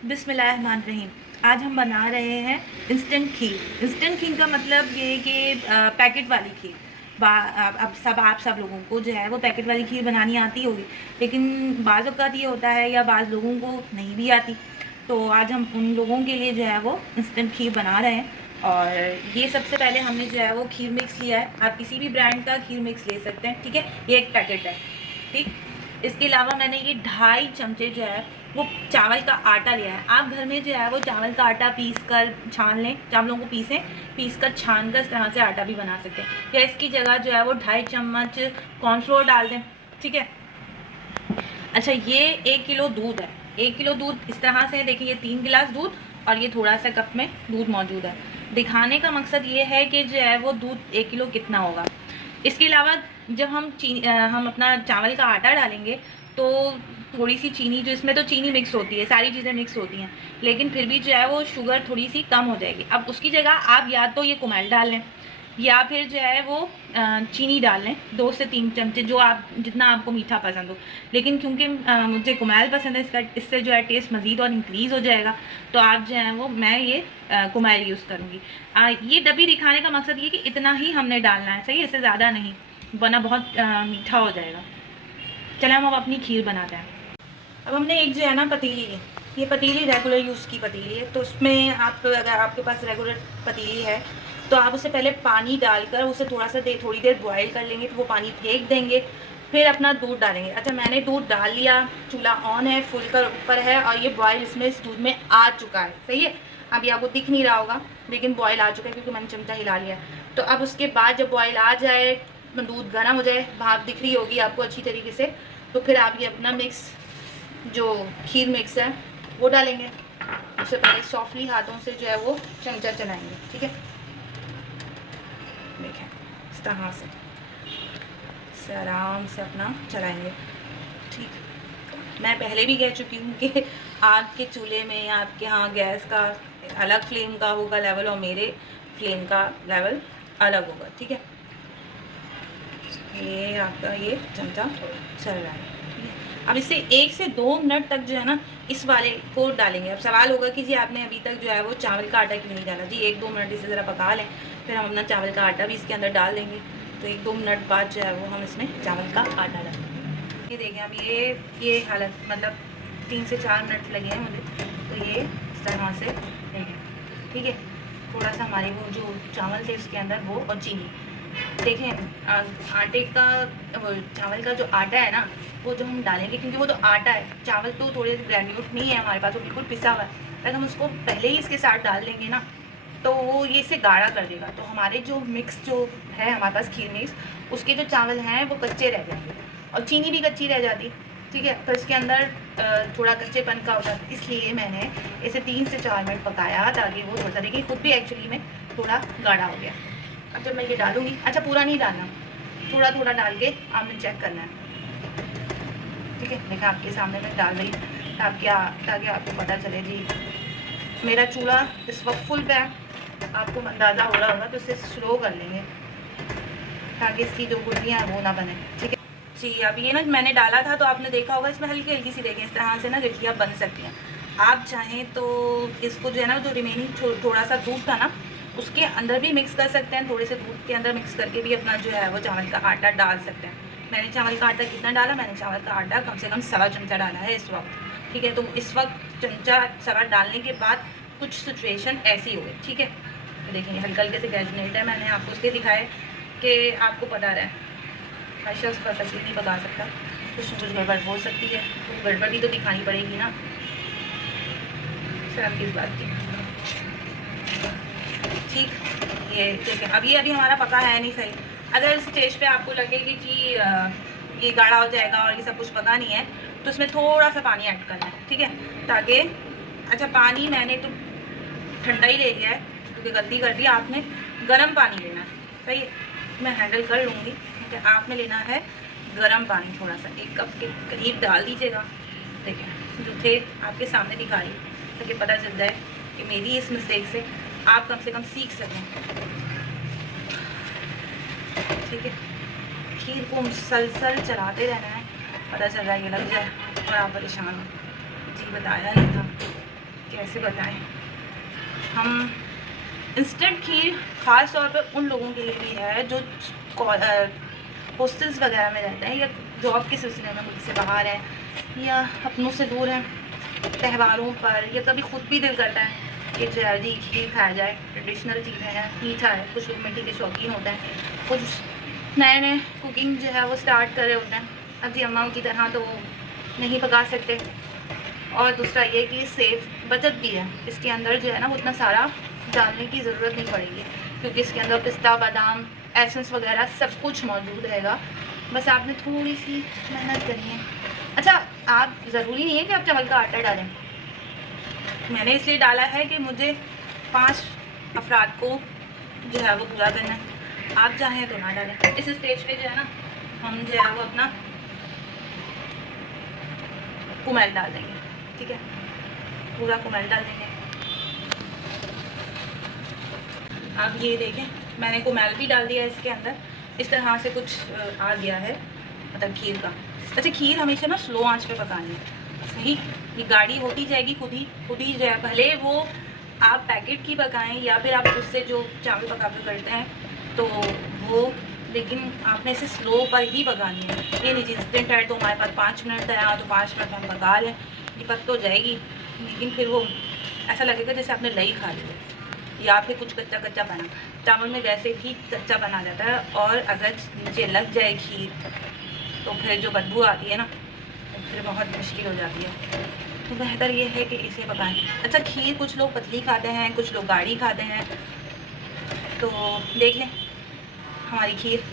बिस्मिल्लाहिर्रहमानिर्रहीम। आज हम बना रहे हैं इंस्टेंट खीर। इंस्टेंट खीर का मतलब ये कि पैकेट वाली खीर। अब आप सब लोगों को जो है वो पैकेट वाली खीर बनानी आती होगी, लेकिन बाज़ औक़ात ये होता है या बाज़ लोगों को नहीं भी आती। तो आज हम उन लोगों के लिए जो है वो इंस्टेंट खीर बना रहे हैं। और ये सबसे पहले हमने जो है वो खीर मिक्स लिया है। आप किसी भी ब्रांड का खीर मिक्स ले सकते हैं, ठीक है। ये एक पैकेट है, ठीक। इसके अलावा मैंने ये 2.5 चमचे जो है वो चावल का आटा लिया है। आप घर में जो है वो चावल का आटा पीस कर छान लें, चावलों को पीस कर छान कर इस तरह से आटा भी बना सकते हैं। या इसकी जगह जो है वो 2.5 चम्मच कॉर्नफ्लोर डाल दें, ठीक है। अच्छा, ये 1 किलो दूध है। 1 किलो दूध इस तरह से देखिए, ये 3 गिलास दूध और ये थोड़ा सा कप में दूध मौजूद है। दिखाने का मकसद ये है कि जो है वो दूध 1 किलो कितना होगा। इसके अलावा जब हम अपना चावल का आटा डालेंगे तो थोड़ी सी चीनी, जो इसमें तो चीनी मिक्स होती है, सारी चीज़ें मिक्स होती हैं, लेकिन फिर भी जो है वो शुगर थोड़ी सी कम हो जाएगी। अब उसकी जगह आप या तो ये कुमाइल डाल लें या फिर जो है वो चीनी डाल लें, 2 से 3 चमचे, जो आप जितना आपको मीठा पसंद हो। लेकिन क्योंकि मुझे कुमाइल पसंद है, इससे जो है टेस्ट मज़ीद और इंक्रीज़ हो जाएगा, तो आप जो है वो मैं ये कुमाइल यूज़ करूँगी। ये डब्बी दिखाने का मकसद ये कि इतना ही हमने डालना है, सही है, इससे ज़्यादा नहीं, वरना बहुत मीठा हो जाएगा। चलें हम अब अपनी खीर बनाते हैं। अब हमने एक जो है ना पतीली ली, ये पतीली रेगुलर यूज़ की पतीली है। तो उसमें आप, अगर आपके पास रेगुलर पतीली है तो आप उससे पहले पानी डालकर उसे थोड़ी देर बॉयल कर लेंगे, फिर वो पानी फेंक देंगे, फिर अपना दूध डालेंगे। अच्छा, मैंने दूध डाल लिया, चूल्हा ऑन है, फुल कर ऊपर है, और ये बॉयल इसमें इस दूध में आ चुका है, सही है। अभी आपको दिख नहीं रहा होगा, लेकिन बॉयल आ चुका है क्योंकि मैंने चमचा हिला लिया। तो अब उसके बाद जब बॉयल आ जाए, दूध गर्म हो जाए, भाप दिख रही होगी आपको अच्छी तरीके से, तो फिर आप ये अपना मिक्स, जो खीर मिक्स है, वो डालेंगे। उससे पहले सॉफ्टली हाथों से जो है वो चमचा चलाएंगे, ठीक है। देखें, इस तरह से आराम से अपना चलाएंगे, ठीक। मैं पहले भी कह चुकी हूँ कि आपके चूल्हे में, आपके यहाँ गैस का अलग फ्लेम का होगा लेवल और मेरे फ्लेम का लेवल अलग होगा, ठीक है। ये आपका ये चमचा चल रहा है। अब इसे 1 से 2 मिनट तक जो है ना इस वाले को डालेंगे। अब सवाल होगा कि जी आपने अभी तक जो है वो चावल का आटा क्यों नहीं डाला। जी 1-2 मिनट इसे ज़रा पका लें, फिर हम अपना चावल का आटा भी इसके अंदर डाल देंगे। तो 1-2 मिनट बाद जो है वो हम इसमें चावल का आटा डालेंगे। ये देखें, अब ये हालत, मतलब 3 से 4 मिनट लगे हैं मुझे, तो ये इस तरह से देखें, ठीक है। थोड़ा सा हमारे वो जो चावल थे उसके अंदर वो, और चीनी देखें, आटे का, चावल का जो आटा है ना, वो जो हम डालेंगे, क्योंकि वो तो आटा है, चावल तो थोड़े ग्रैन्यूट नहीं है हमारे पास, वो बिल्कुल पिसा हुआ है। अगर हम उसको पहले ही इसके साथ डाल देंगे ना, तो वो ये इसे गाढ़ा कर देगा। तो हमारे जो मिक्स जो है हमारे पास खीर मिक्स, उसके जो चावल हैं वो कच्चे रह जाएंगे, और चीनी भी कच्ची रह जाती, ठीक है। तो इसके अंदर थोड़ा कच्चेपन का होता है, इसलिए मैंने इसे 3 से 4 मिनट पकाया, ताकि वो थोड़ा सा, देखिए खुद भी एक्चुअली में थोड़ा गाढ़ा हो गया। अब जब मैं ये डालूँगी, अच्छा पूरा नहीं डालना, थोड़ा थोड़ा डाल के आपने चेक करना है, ठीक है। देखा आपके सामने मैं डाल रही, ताकि आपको पता चले जी मेरा चूल्हा इस वक्त फुल पे है। आपको अंदाज़ा हो रहा होगा, तो इसे स्लो कर लेंगे ताकि इसकी जो गुठलियाँ हैं वो ना बने, ठीक है जी। अब ये ना मैंने डाला था, तो आपने देखा होगा इसमें हल्की हल्की सी, देखें इस तरह से ना गुठलियाँ बन सकती हैं। आप चाहें तो इसको जो है ना, जो रिमेनिंग थोड़ा सा दूध था ना, उसके अंदर भी मिक्स कर सकते हैं। थोड़े से दूध के अंदर मिक्स करके भी अपना जो है वो चावल का आटा डाल सकते हैं। मैंने चावल का आटा कितना डाला, मैंने चावल का आटा कम से कम 1.25 चमचा डाला है इस वक्त, ठीक है। तो इस वक्त चमचा 1.25 डालने के बाद कुछ सिचुएशन ऐसी हो गई, ठीक है। तो देखिए हल्का हल्के से गैस है, मैंने आपको उसके दिखाए कि आपको पता रहे, हर शख्स परफेक्टली नहीं पका सकता, कुछ न कुछ गड़बड़ हो सकती है, तो गड़बड़ भी तो दिखानी पड़ेगी ना, शर्म किस बात की, ठीक। ये देखिए, अब ये अभी हमारा पका है नहीं सही। अगर इस स्टेज पे आपको लगे कि जी ये गाढ़ा हो जाएगा और ये सब कुछ पका नहीं है, तो इसमें थोड़ा सा पानी ऐड करना है, ठीक है, ताकि, अच्छा पानी मैंने तो ठंडा ही ले लिया है, क्योंकि गलती कर दी, आपने गर्म पानी लेना है, सही है। मैं हैंडल कर लूँगी, ठीक है। आपने लेना है गर्म पानी, थोड़ा सा 1 कप के करीब डाल दीजिएगा। देखिए जो थे आपके सामने दिखा रही, ताकि पता चल जाए कि मेरी इस मिस्टेक से आप कम से कम सीख सकें, ठीक है। खीर को मुसलसल चलाते रहना है, पता चल रहा है ये लग जाए और आप परेशान हो। जी बताया नहीं था, कैसे बताएं, हम इंस्टेंट खीर ख़ास तौर पर उन लोगों के लिए भी है जो हॉस्टल्स वगैरह में रहते हैं या जॉब के सिलसिले में मुझसे बाहर हैं या अपनों से दूर हैं, त्योहारों पर या कभी खुद भी दिल करता है कि जल्दी खीर खाया जाए। ट्रेडिशनल चीज़ें हैं, मीठा है, कुछ लोग मीठी के शौकीन होते हैं, कुछ नए नए कुकिंग जो है वो स्टार्ट कर रहे होते हैं, अभी अम्माओं की तरह तो नहीं पका सकते। और दूसरा ये कि सेफ बचत भी है, इसके अंदर जो है ना वो इतना सारा डालने की ज़रूरत नहीं पड़ेगी क्योंकि इसके अंदर पिस्ता, बादाम, एसेंस वगैरह सब कुछ मौजूद रहेगा। बस आपने थोड़ी सी मेहनत करनी है। अच्छा, आप ज़रूरी नहीं है कि आप चावल का आटा डालें, मैंने इसलिए डाला है कि मुझे 5 अफराद को जो है वो पूरा करना है। आप चाहें तो ना डालें। इस स्टेज पे जो है ना हम जो है वो अपना कुमेल डाल देंगे, ठीक है, पूरा कुमेल डाल देंगे। आप ये देखें मैंने कुमेल भी डाल दिया इसके अंदर, इस तरह से कुछ आ गया है मतलब खीर का। अच्छा, खीर हमेशा ना स्लो आंच पे पकानी है, सही, ये गाढ़ी होती जाएगी खुद ही जो है। भले वो आप पैकेट की पकाएं या फिर आप उससे जो चावल पका कर करते हैं तो वो, लेकिन आपने इसे स्लो पर ही पकानी है। ये नहीं इंस्टेंट है तो हमारे पास 5 मिनट है तो 5 मिनट हम पका लें, ये पक तो जाएगी लेकिन फिर वो ऐसा लगेगा जैसे आपने लई खा ली है या फिर कुछ कच्चा कच्चा बना। चावल में वैसे भी कच्चा बना जाता है और अगर नीचे लग जाए खीर तो फिर जो बदबू आती है ना फिर बहुत मुश्किल हो जाती है। तो बेहतर ये है कि इसे पकाएं। अच्छा, खीर कुछ लोग पतली खाते हैं, कुछ लोग गाढ़ी खाते हैं, तो देख लें हमारी खीर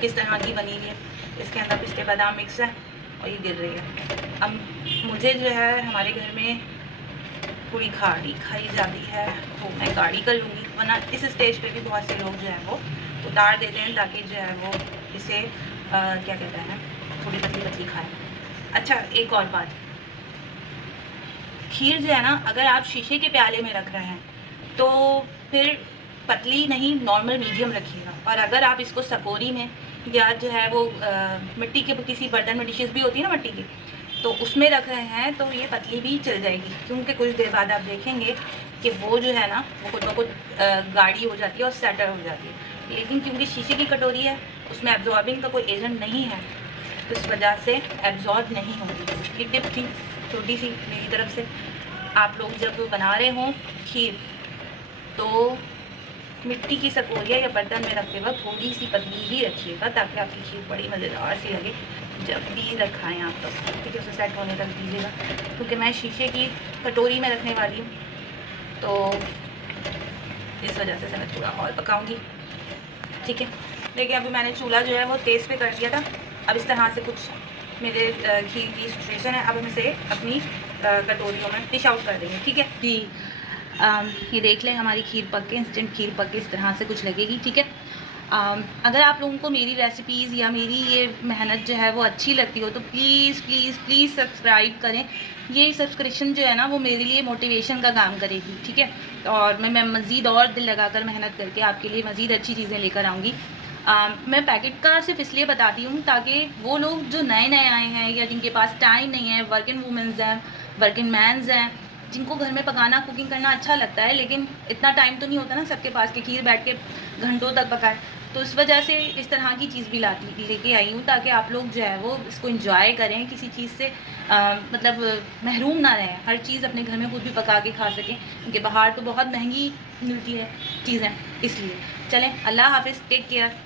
किस तरह की बनी हुई है। इसके अंदर पिस्ते बादाम मिक्स है और ये गिर रही है। अब मुझे जो है हमारे घर में पूरी गाढ़ी खाई जाती है तो मैं गाढ़ी कर लूँगी, वरना इस स्टेज पे भी बहुत से लोग जो है वो उतार देते हैं ताकि जो है वो इसे क्या कहते हैं थोड़ी पतली पतली खाएं। अच्छा, एक और बात, खीर जो है ना अगर आप शीशे के प्याले में रख रहे हैं तो फिर पतली नहीं नॉर्मल मीडियम रखिएगा, और अगर आप इसको सकोरी में या जो है वो मिट्टी के किसी बर्तन में, डिशेस भी होती है ना मिट्टी की, तो उसमें रख रहे हैं तो ये पतली भी चल जाएगी क्योंकि कुछ देर बाद आप देखेंगे कि वो जो है ना वो खुद ब खुद गाढ़ी हो जाती है और सेटल हो जाती है। लेकिन क्योंकि शीशे की कटोरी है उसमें एब्जॉर्बिंग का कोई एजेंट नहीं है तो इस वजह से एब्जॉर्ब नहीं होगी। ये टिप थी छोटी सी मेरी तरफ से। आप लोग जब बना रहे हों खीर तो मिट्टी की सकोरिया या बर्तन में रखते वक्त थोड़ी सी पतली ही रखिएगा ताकि आपकी खीर बड़ी मज़ेदार सी लगे जब भी रखाएँ आप तो, ठीक है, उसे सेट होने तक दीजिएगा। क्योंकि मैं शीशे की कटोरी में रखने वाली हूँ तो इस वजह से मैं थोड़ा और पकाऊंगी, ठीक है। देखिए अभी मैंने चूल्हा जो है वो तेज़ पे कर दिया था। अब इस तरह से कुछ मेरे खीर की सिचुएशन है। अब हम इसे अपनी कटोरियों में डिश आउट कर देंगे, ठीक है जी। ये देख लें हमारी खीर पक के, इंस्टेंट खीर पक के इस तरह से कुछ लगेगी, ठीक है। अगर आप लोगों को मेरी रेसिपीज़ या मेरी ये मेहनत जो है वो अच्छी लगती हो तो प्लीज़ प्लीज़ प्लीज़ सब्सक्राइब करें। ये सब्सक्रिप्शन जो है ना वो मेरे लिए मोटिवेशन का काम करेगी, ठीक है। और मैं मज़ीद और दिल लगाकर मेहनत करके आपके लिए मज़ीद अच्छी चीज़ें लेकर आऊँगी। मैं पैकेट का सिर्फ इसलिए बताती हूँ ताकि वो लोग जो नए नए आए हैं या जिनके पास टाइम नहीं है, वर्किंग वूमेंस हैं, वर्किंग मैंस हैं, जिनको घर में पकाना कुकिंग करना अच्छा लगता है लेकिन इतना टाइम तो नहीं होता ना सबके पास कि खीर बैठ के घंटों तक पकाए, तो इस वजह से इस तरह की चीज़ भी लेके आई हूँ ताकि आप लोग जो है वो इसको एंजॉय करें, किसी चीज़ से मतलब महरूम ना रहें, हर चीज़ अपने घर में खुद भी पका के खा सकें क्योंकि बाहर तो बहुत महंगी मिलती है चीज़ें। इसलिए चलें, अल्लाह हाफिज़, टेक केयर।